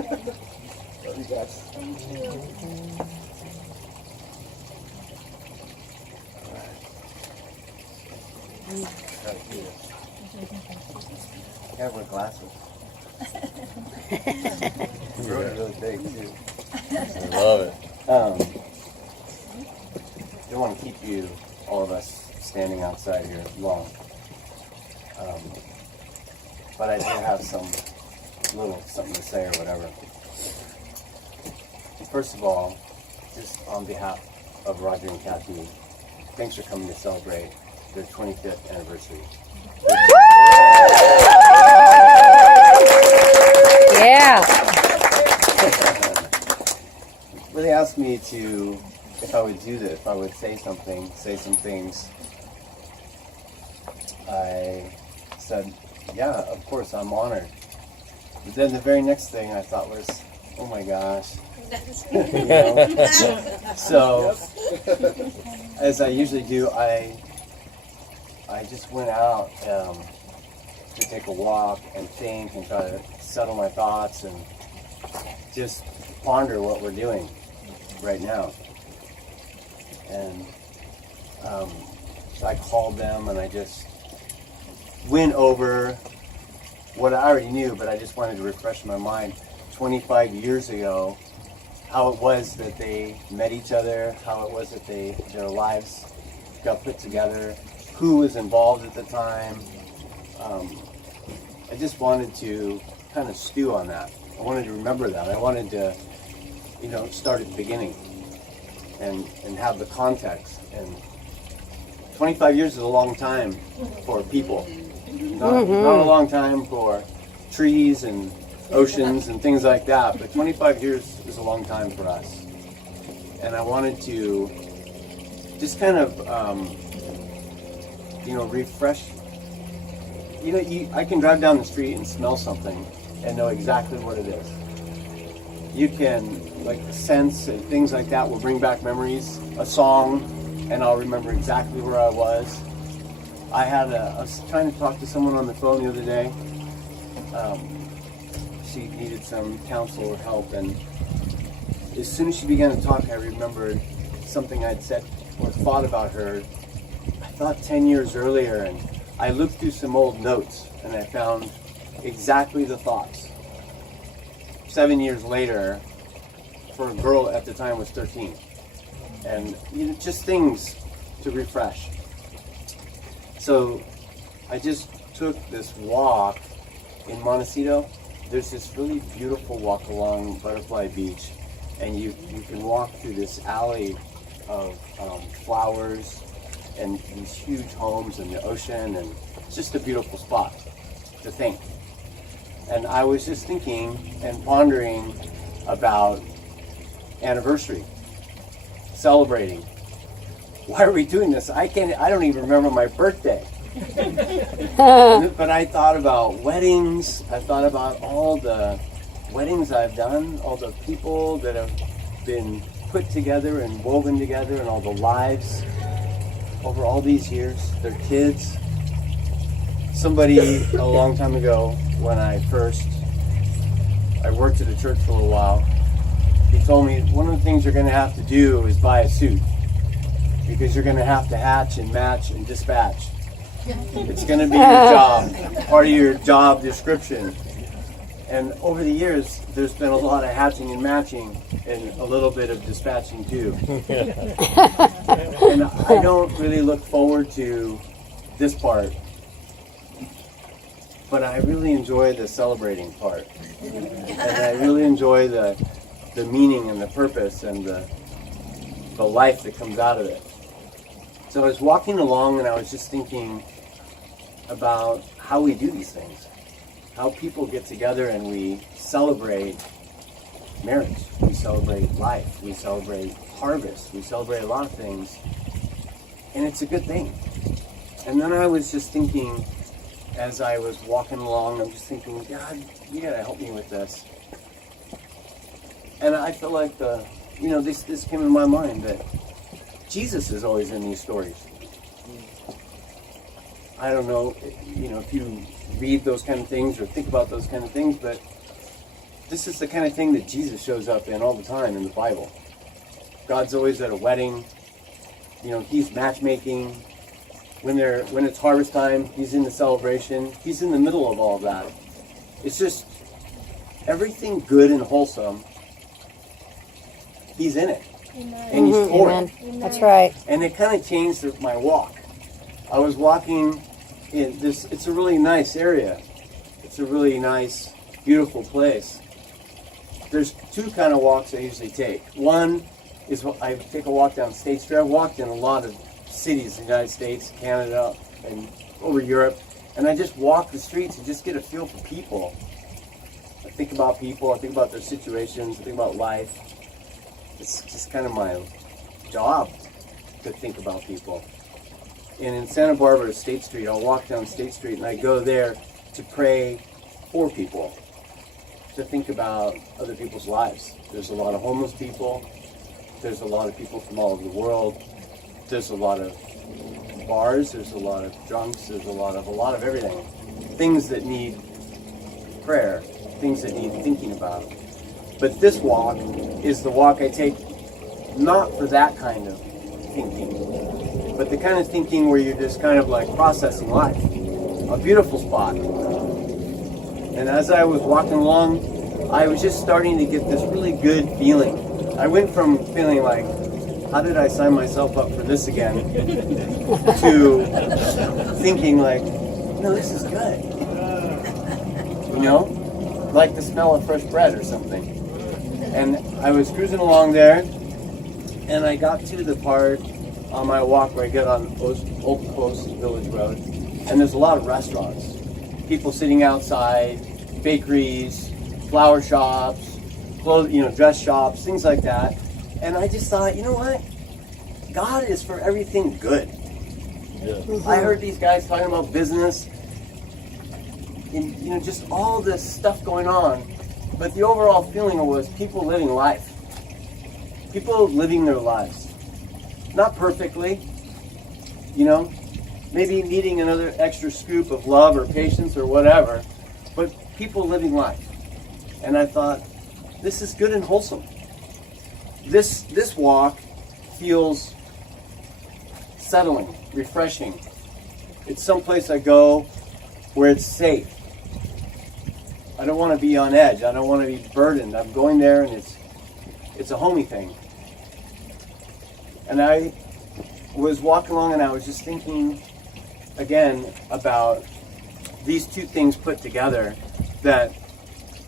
Love you guys. Thank you. I have my glasses. Really, really big too. I love it. Don't want to keep you, all of us, standing outside here long. But I do have something to say or whatever. First of all, just on behalf of Roger and Cathys, thanks for coming to celebrate their 25th anniversary. Yeah. Really asked me to, if I would do this, if I would say some things. I said, yeah, of course, I'm honored. But then the very next thing I thought was, oh my gosh. You know? So, as I usually do, I just went out to take a walk and think and try to settle my thoughts and just ponder what we're doing right now. And so I called them and I just went over what I already knew, but I just wanted to refresh my mind. 25 years ago, how it was that they met each other, how it was that their lives got put together, who was involved at the time. I just wanted to kind of stew on that. I wanted to remember that. I wanted to, start at the beginning and have the context. And 25 years is a long time for people. Not a long time for trees and oceans and things like that, but 25 years is a long time for us. And I wanted to just kind of, refresh. I can drive down the street and smell something and know exactly what it is. You can, like the scents and things like that will bring back memories, a song, and I'll remember exactly where I was. I was trying to talk to someone on the phone the other day. She needed some counsel or help, and as soon as she began to talk, I remembered something I'd said or thought about her. I thought 10 years earlier, and I looked through some old notes, and I found exactly the thoughts. 7 years later, for a girl at the time was 13, and just things to refresh. So I just took this walk in Montecito. There's this really beautiful walk along Butterfly Beach, and you can walk through this alley of flowers and these huge homes and the ocean, and it's just a beautiful spot to think. And I was just thinking and pondering about anniversary, celebrating. Why are we doing this? I don't even remember my birthday. But I thought about weddings. I thought about all the weddings I've done, all the people that have been put together and woven together, and all the lives over all these years, their kids. Somebody a long time ago, when I worked at a church for a little while, he told me one of the things you're going to have to do is buy a suit, because you're going to have to hatch and match and dispatch. It's going to be your job, part of your job description. And over the years, there's been a lot of hatching and matching and a little bit of dispatching too. And I don't really look forward to this part, but I really enjoy the celebrating part. And I really enjoy the meaning and the purpose and the life that comes out of it. So I was walking along and I was just thinking about how we do these things, how people get together and we celebrate marriage, we celebrate life, we celebrate harvest, we celebrate a lot of things, and it's a good thing. And then I was just thinking, as I was walking along, I'm just thinking, God, you gotta help me with this. And I feel like this came into my mind that Jesus is always in these stories. I don't know, if you read those kind of things or think about those kind of things, but this is the kind of thing that Jesus shows up in all the time in the Bible. God's always at a wedding. You know, he's matchmaking. When it's harvest time, he's in the celebration. He's in the middle of all of that. It's just everything good and wholesome. He's in it. Amen. And he's for it. Amen. That's right. And it kind of changed my walk. I was walking in this, it's a really nice area. It's a really nice, beautiful place. There's two kind of walks I usually take. One is I take a walk down State Street. I've walked in a lot of cities in the United States, Canada, and over Europe. And I just walk the streets and just get a feel for people. I think about people, I think about their situations, I think about life. It's just kind of my job to think about people. And in Santa Barbara, State Street, I'll walk down State Street and I go there to pray for people, to think about other people's lives. There's a lot of homeless people. There's a lot of people from all over the world. There's a lot of bars. There's a lot of drunks. There's a lot of everything. Things that need prayer. Things that need thinking about. But this walk is the walk I take not for that kind of thinking, but the kind of thinking where you're just kind of like processing life. A beautiful spot. And as I was walking along, I was just starting to get this really good feeling. I went from feeling like, how did I sign myself up for this again, to thinking like, no, this is good. You know? Like the smell of fresh bread or something. And I was cruising along there, and I got to the part on my walk where I get on Old Post Village Road, and there's a lot of restaurants. People sitting outside, bakeries, flower shops, clothes, dress shops, things like that. And I just thought, you know what? God is for everything good. Yeah. I heard these guys talking about business, and just all this stuff going on. But the overall feeling was people living life. People living their lives. Not perfectly, maybe needing another extra scoop of love or patience or whatever, but people living life. And I thought, this is good and wholesome. This walk feels settling, refreshing. It's someplace I go where it's safe. I don't want to be on edge. I don't want to be burdened. I'm going there and it's a homey thing. And I was walking along and I was just thinking again about these two things put together, that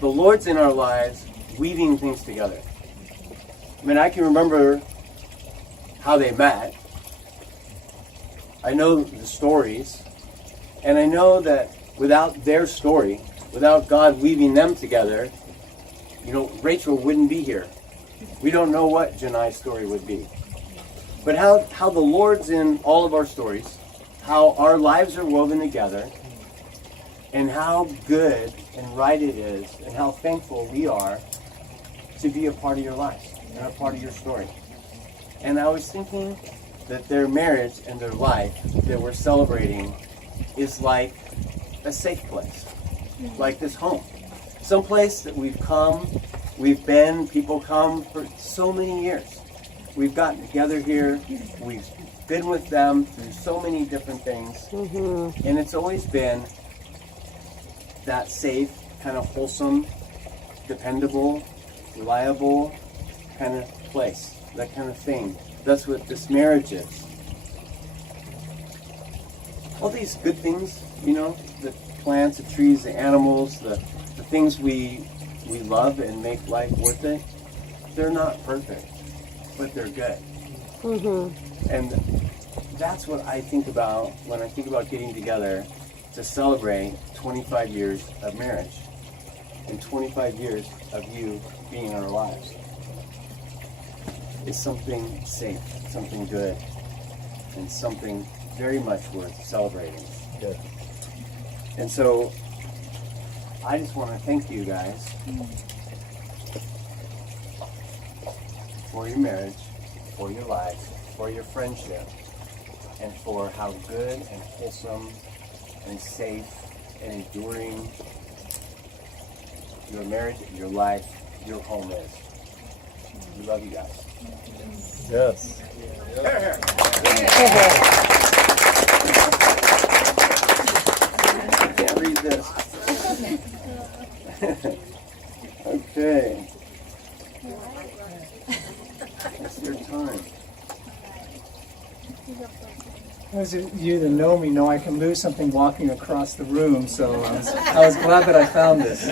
the Lord's in our lives weaving things together. I mean, I can remember how they met. I know the stories, and I know that without their story, without God weaving them together, Rachel wouldn't be here. We don't know what Janai's story would be. But how the Lord's in all of our stories, how our lives are woven together, and how good and right it is, and how thankful we are to be a part of your life and a part of your story. And I was thinking that their marriage and their life that we're celebrating is like a safe place, like this home. Someplace that we've come, we've been, people come for so many years. We've gotten together here, we've been with them through so many different things, and it's always been that safe, kind of wholesome, dependable, reliable kind of place, that kind of thing. That's what this marriage is. All these good things, the plants, the trees, the animals, the things we love and make life worth it, they're not perfect, but they're good. And that's what I think about when I think about getting together to celebrate 25 years of marriage and 25 years of you being in our lives. It's something safe, something good, and something very much worth celebrating. Yeah. And so I just want to thank you guys for your marriage, for your life, for your friendship, and for how good and wholesome and safe and enduring your marriage, your life, your home is. We love you guys. Yes. I can't read this. Okay. It's your time. Those of you that know me know I can lose something walking across the room, so I was glad that I found this.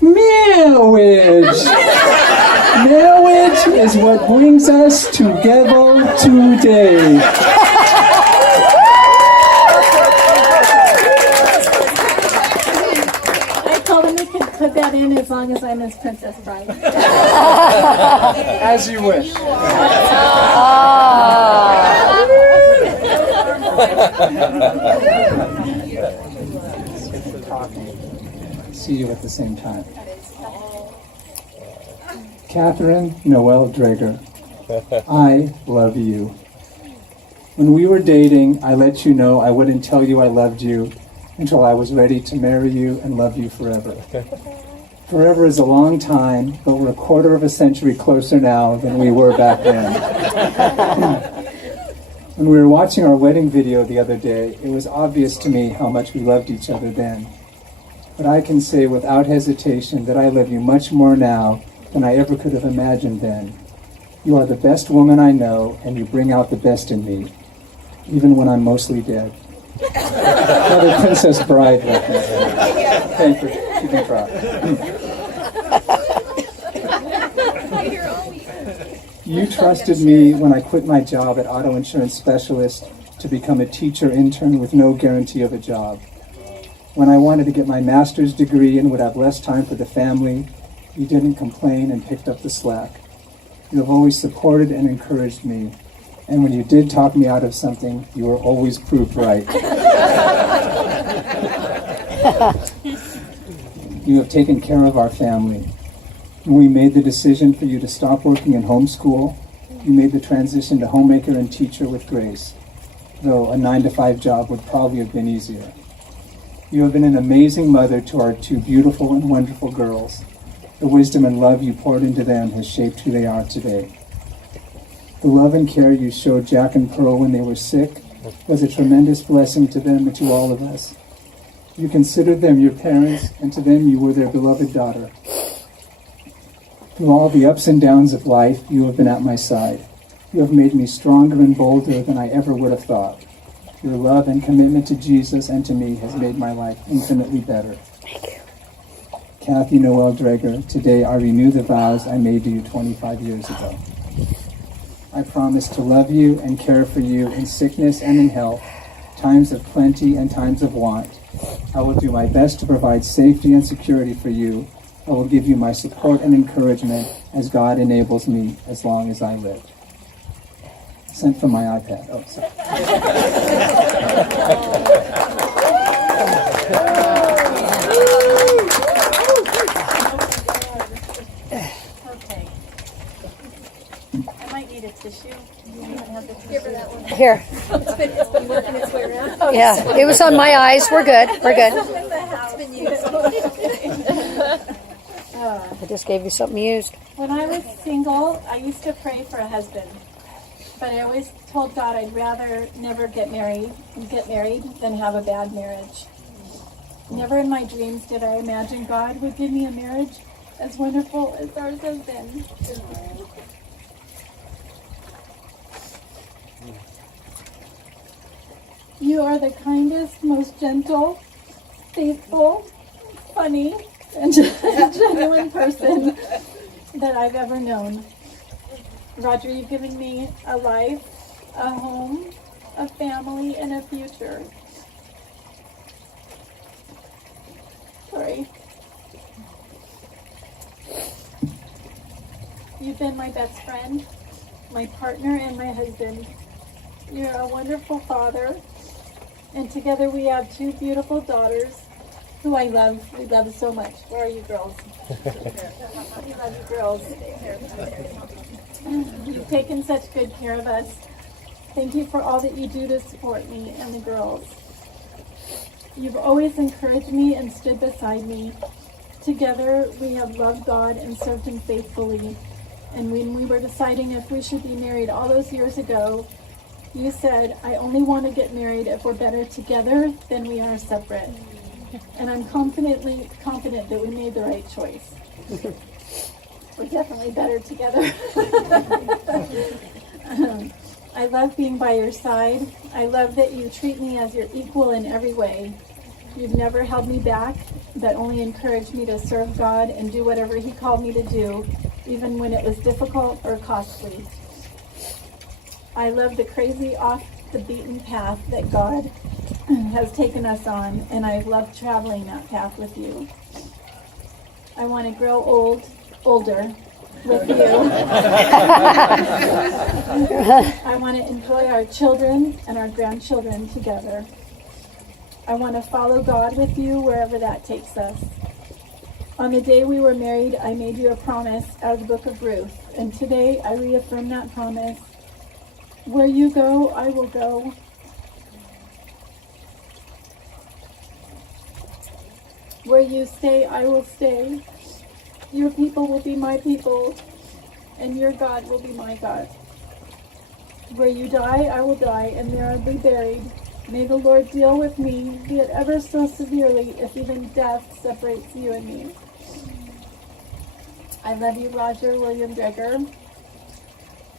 Marriage! Marriage is what brings us together today. I told him he could put that in as long as I'm his princess bride. As you wish. See you at the same time. Catherine Noel Drager, I love you. When we were dating, I let you know I wouldn't tell you I loved you until I was ready to marry you and love you forever. Forever is a long time, but we're a quarter of a century closer now than we were back then. When we were watching our wedding video the other day, it was obvious to me how much we loved each other then. But I can say without hesitation that I love you much more now than I ever could have imagined then. You are the best woman I know, and you bring out the best in me, even when I'm mostly dead. Another princess bride right there. Thank you. You can cry. You trusted me when I quit my job at auto insurance specialist to become a teacher intern with no guarantee of a job. When I wanted to get my master's degree and would have less time for the family, you didn't complain and picked up the slack. You have always supported and encouraged me. And when you did talk me out of something, you were always proved right. You have taken care of our family. When we made the decision for you to stop working in homeschool, you made the transition to homemaker and teacher with grace, though a 9-to-5 job would probably have been easier. You have been an amazing mother to our 2 beautiful and wonderful girls. The wisdom and love you poured into them has shaped who they are today. The love and care you showed Jack and Pearl when they were sick was a tremendous blessing to them and to all of us. You considered them your parents, and to them you were their beloved daughter. Through all the ups and downs of life, you have been at my side. You have made me stronger and bolder than I ever would have thought. Your love and commitment to Jesus and to me has made my life infinitely better. Cathy Noel Drager, today I renew the vows I made to you 25 years ago. I promise to love you and care for you in sickness and in health, times of plenty and times of want. I will do my best to provide safety and security for you. I will give you my support and encouragement as God enables me as long as I live. Sent from my iPad. Oh, sorry. Okay. I might need a tissue. Give her that one. Here. It's been working its way around. Yeah, it was on my eyes. We're good. We're good. It's been used. I just gave you something used. When I was single, I used to pray for a husband. But I always told God I'd rather never get married than have a bad marriage. Never in my dreams did I imagine God would give me a marriage as wonderful as ours has been. You are the kindest, most gentle, faithful, funny, and genuine person that I've ever known. Roger, you've given me a life, a home, a family, and a future. Sorry. You've been my best friend, my partner, and my husband. You're a wonderful father, and together we have 2 beautiful daughters who I love. We love so much. Where are you girls? We love you girls. You've taken such good care of us, Thank you for all that you do to support me and the girls. You've always encouraged me and stood beside me. Together, we have loved God and served Him faithfully. And when we were deciding if we should be married all those years ago, you said, I only want to get married if we're better together than we are separate. And I'm confident that we made the right choice. We're definitely better together. I love being by your side. I love that you treat me as your equal in every way. You've never held me back, but only encouraged me to serve God and do whatever He called me to do, even when it was difficult or costly. I love the crazy off the beaten path that God has taken us on, and I love traveling that path with you. I want to grow older with you. I want to enjoy our children and our grandchildren together. I want to follow God with you wherever that takes us. On the day we were married, I made you a promise out of the book of Ruth, and today I reaffirm that promise. Where you go, I will go. Where you stay, I will stay. Your people will be my people, and your God will be my God. Where you die, I will die, and there I'll be buried. May the Lord deal with me, be it ever so severely, if even death separates you and me. I love you, Roger William Gregor.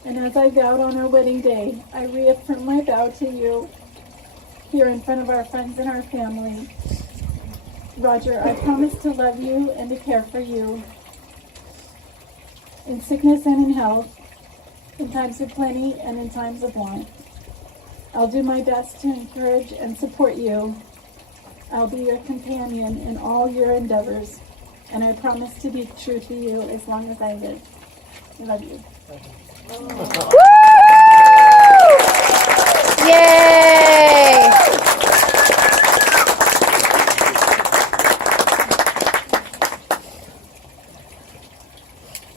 And as I vowed on our wedding day, I reaffirm my vow to you here in front of our friends and our family. Roger, I promise to love you and to care for you in sickness and in health, in times of plenty and in times of want. I'll do my best to encourage and support you. I'll be your companion in all your endeavors, and I promise to be true to you as long as I live. I love you.